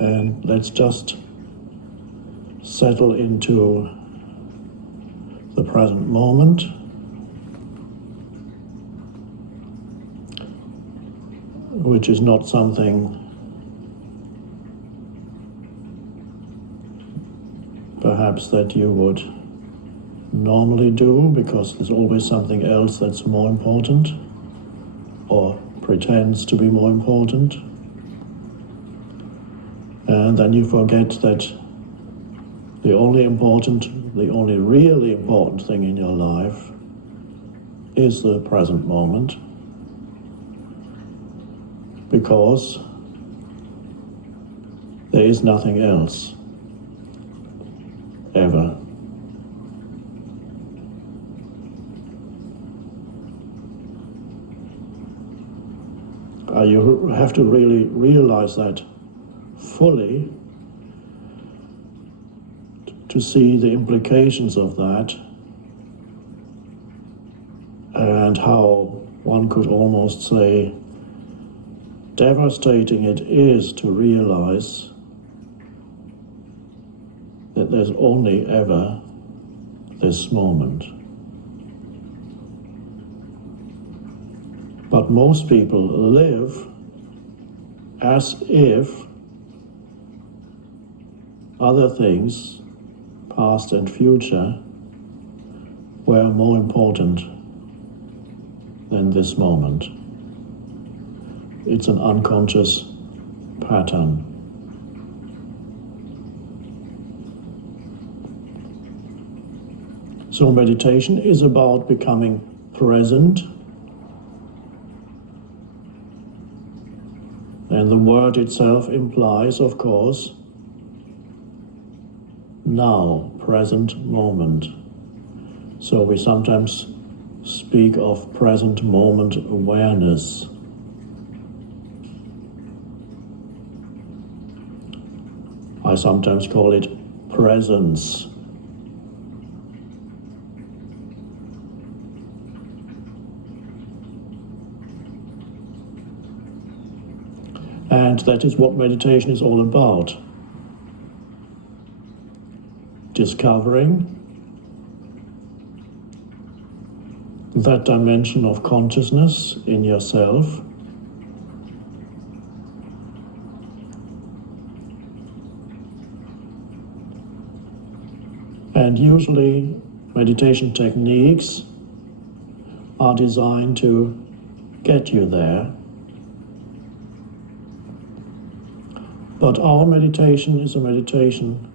And let's just settle into the present moment. Which is not something perhaps that you would normally do, because there's always something else that's more important or pretends to be more important. And then you forget that the only really important thing in your life is the present moment, because there is nothing else ever. You have to really realize that fully to see the implications of that, and how one could almost say devastating it is to realize that there's only ever this moment. But most people live as if other things, past and future, were more important than this moment. It's an unconscious pattern. So meditation is about becoming present. And the word itself implies, of course, now, present moment. So we sometimes speak of present moment awareness. I sometimes call it presence. And that is what meditation is all about. Discovering that dimension of consciousness in yourself, and usually meditation techniques are designed to get you there. But our meditation is a meditation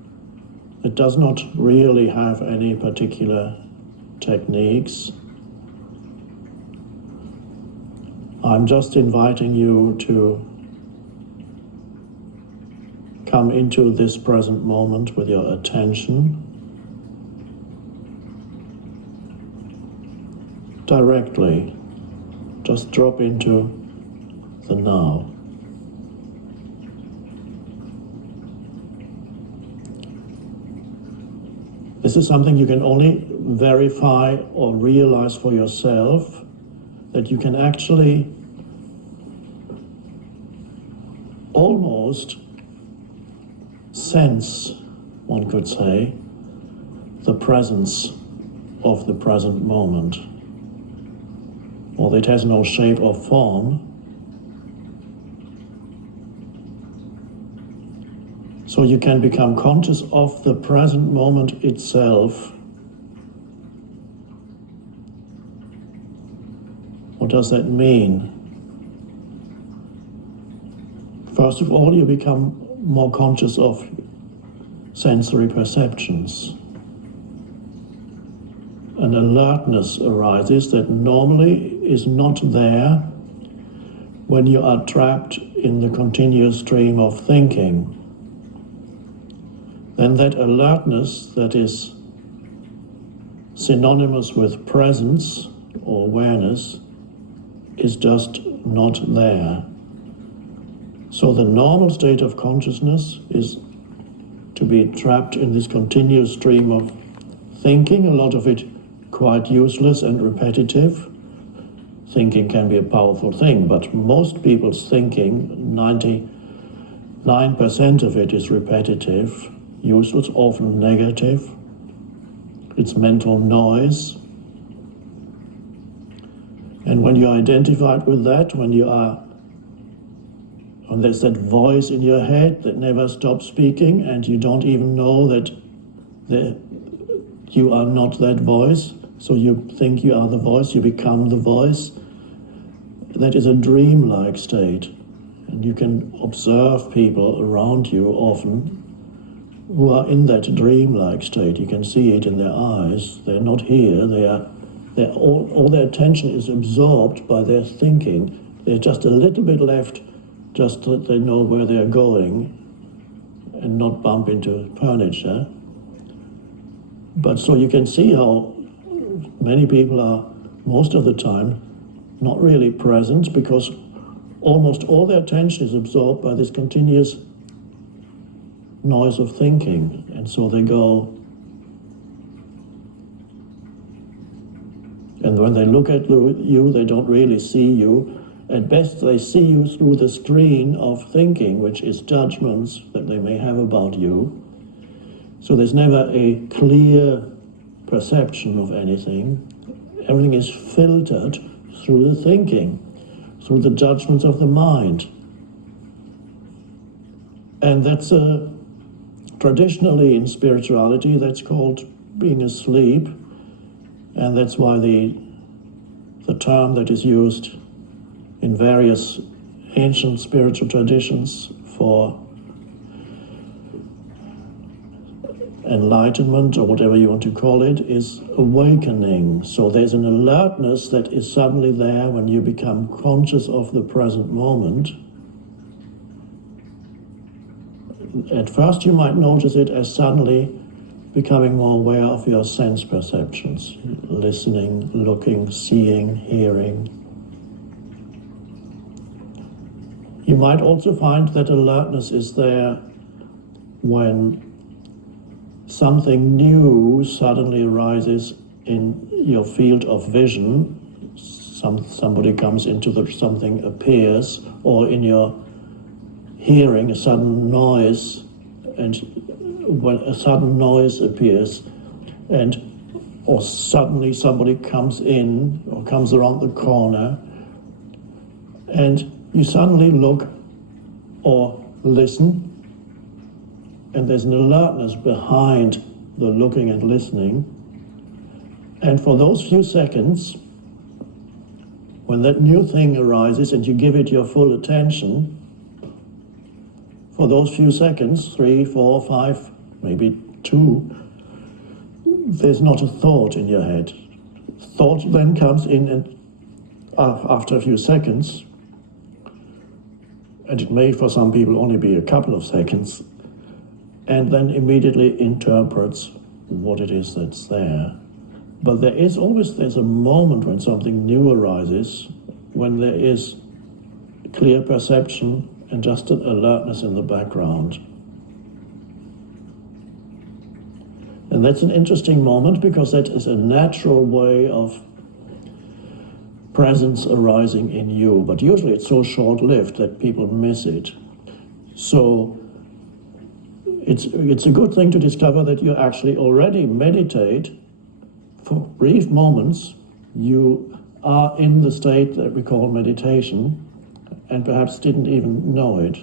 that does not really have any particular techniques. I'm just inviting you to come into this present moment with your attention directly. Just drop into the now. This is something you can only verify or realize for yourself, that you can actually almost sense, one could say, the presence of the present moment. Although it has no shape or form, so you can become conscious of the present moment itself. What does that mean? First of all, you become more conscious of sensory perceptions. An alertness arises that normally is not there when you are trapped in the continuous stream of thinking. Then that alertness that is synonymous with presence or awareness is just not there. So the normal state of consciousness is to be trapped in this continuous stream of thinking, a lot of it quite useless and repetitive. Thinking can be a powerful thing, but most people's thinking, 90 9% of it is repetitive, useless, often negative. It's mental noise. And when you're identified with that, when there's that voice in your head that never stops speaking, and you don't even know that you are not that voice, so you think you are the voice, you become the voice, that is a dreamlike state. And you can observe people around you often who are in that dreamlike state. You can see it in their eyes. They're not here. All their attention is absorbed by their thinking. There's just a little bit left, just that they know where they're going and not bump into furniture. But so you can see how many people are, most of the time, not really present, because almost all their attention is absorbed by this continuous noise of thinking. And so they go, and when they look at you, they don't really see you. At best, they see you through the screen of thinking, which is judgments that they may have about you. So there's never a clear perception of anything. Everything is filtered through the thinking, through the judgments of the mind. And that's traditionally in spirituality, that's called being asleep. And that's why the term that is used in various ancient spiritual traditions for enlightenment, or whatever you want to call it, is awakening. So there's an alertness that is suddenly there when you become conscious of the present moment. At first you might notice it as suddenly becoming more aware of your sense perceptions, listening, looking, seeing, hearing. You might also find that alertness is there when something new suddenly arises in your field of vision. Somebody comes into something appears, or in your hearing, a sudden noise, and when a sudden noise appears, or suddenly somebody comes in or comes around the corner, and you suddenly look or listen, and there's an alertness behind the looking and listening. And for those few seconds, when that new thing arises and you give it your full attention, for those few seconds, 3, 4, 5, maybe 2, there's not a thought in your head. Thought then comes in, and after a few seconds, and it may for some people only be a couple of seconds, and then immediately interprets what it is that's there. But there's a moment when something new arises, when there is clear perception and just an alertness in the background. And that's an interesting moment, because that is a natural way of presence arising in you. But usually it's so short-lived that people miss it. So it's a good thing to discover that you actually already meditate. For brief moments, you are in the state that we call meditation, and perhaps didn't even know it.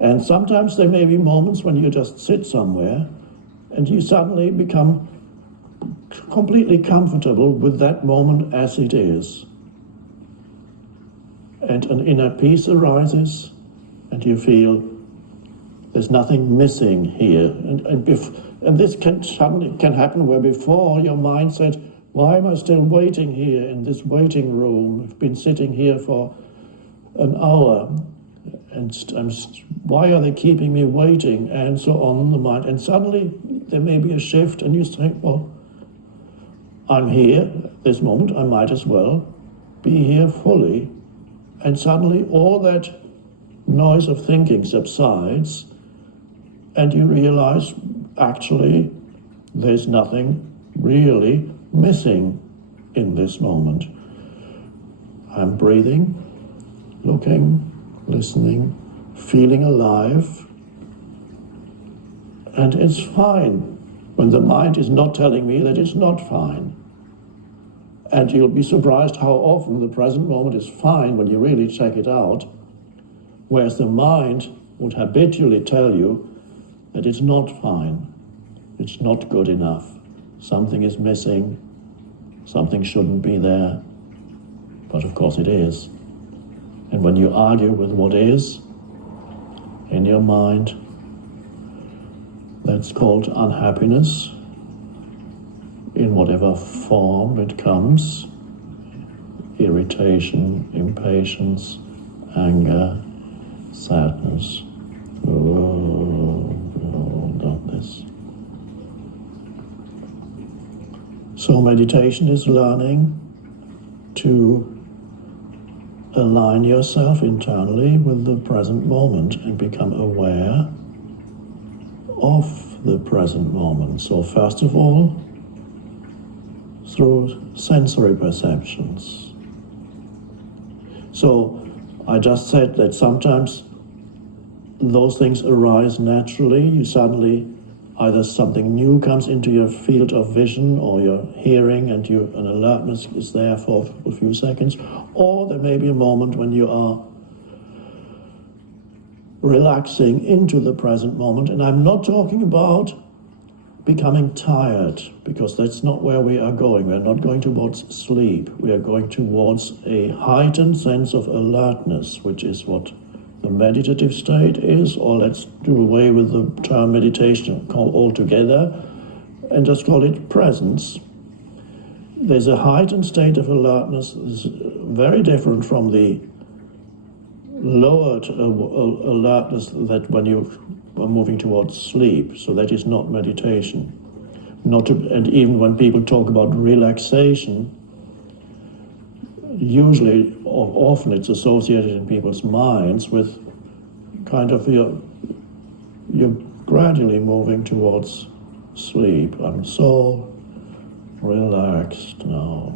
And sometimes there may be moments when you just sit somewhere and you suddenly become completely comfortable with that moment as it is. And an inner peace arises, and you feel there's nothing missing here. And this can happen where before your mind said, why am I still waiting here in this waiting room? I've been sitting here for an hour, and why are they keeping me waiting? And so on the mind. And suddenly there may be a shift, and you think, well, I'm here at this moment, I might as well be here fully. And suddenly all that noise of thinking subsides, and you realize, actually, there's nothing really missing in this moment. I'm breathing, looking, listening, feeling alive, and it's fine when the mind is not telling me that it's not fine. And you'll be surprised how often the present moment is fine when you really check it out, whereas the mind would habitually tell you that it's not fine, it's not good enough, something is missing, something shouldn't be there, but of course it is. And when you argue with what is in your mind, that's called unhappiness, in whatever form it comes: irritation, impatience, anger, sadness. Not this. So meditation is learning to align yourself internally with the present moment and become aware of the present moment. So first of all, through sensory perceptions. So I just said that sometimes those things arise naturally. You suddenly, either something new comes into your field of vision or your hearing, and an alertness is there for a few seconds, or there may be a moment when you are relaxing into the present moment. And I'm not talking about becoming tired, because that's not where we are going. We're not going towards sleep. We are going towards a heightened sense of alertness, which is what the meditative state is, or let's do away with the term meditation altogether and just call it presence. There's a heightened state of alertness that's very different from the lowered alertness that when you are moving towards sleep. So that is not meditation. And even when people talk about relaxation, usually or often it's associated in people's minds with kind of you're gradually moving towards sleep. I'm so relaxed now.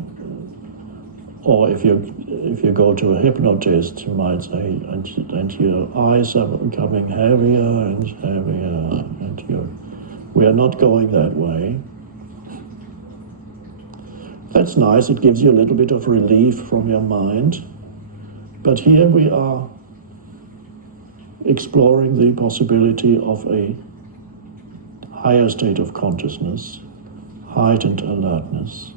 Or if you go to a hypnotist, you might say, and your eyes are becoming heavier and heavier, and we are not going that way. That's nice, it gives you a little bit of relief from your mind. But here we are exploring the possibility of a higher state of consciousness, heightened alertness.